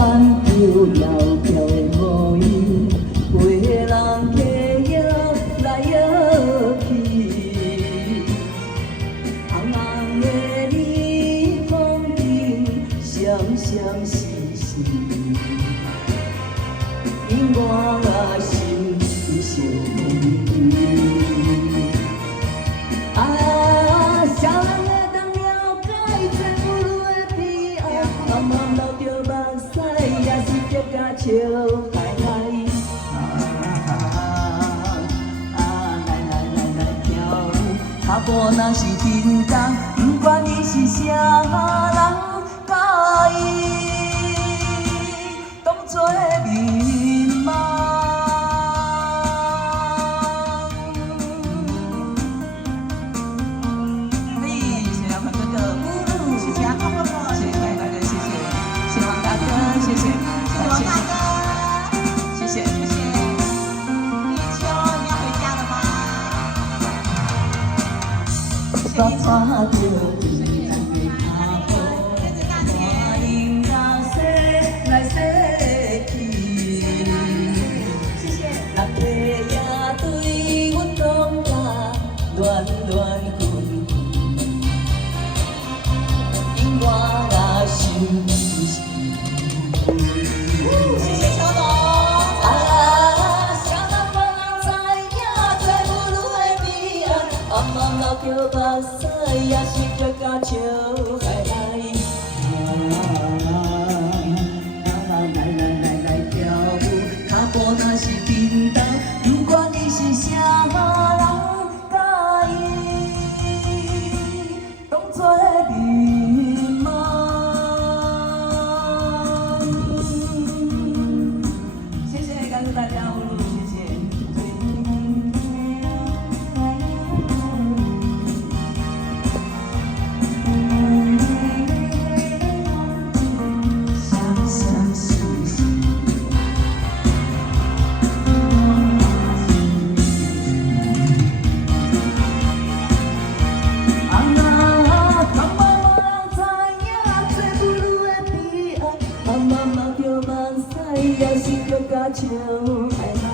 挽着遥遥的模样，陪人客摇来摇去。红红的日风景，闪闪烁烁，令我心相依。啊，啥人会当了解这妇女的悲哀？茫茫流着目屎，也是着甲笑开来。来跳舞，脚步若是震动，不管你是啥人介意，当作美梦。爸爸着伊咱的脚步，欢迎那西来西去。人地也对阮讲甲恋恋困困，因我心是。谢谢小董。啊，啥人无人知影这妇女的悲哀？暗暗流着目屎。也是着甲笑开来，来跳舞，脚步若是震动，不管你是啥人介意，当作美梦。谢谢，感谢大家，谢谢。也是着甲笑开来，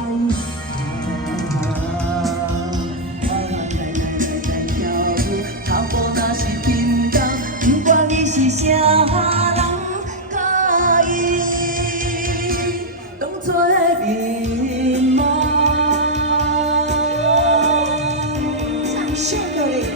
来跳舞，脚步若是震动，不管你是啥人介意，当作美梦。掌声鼓励。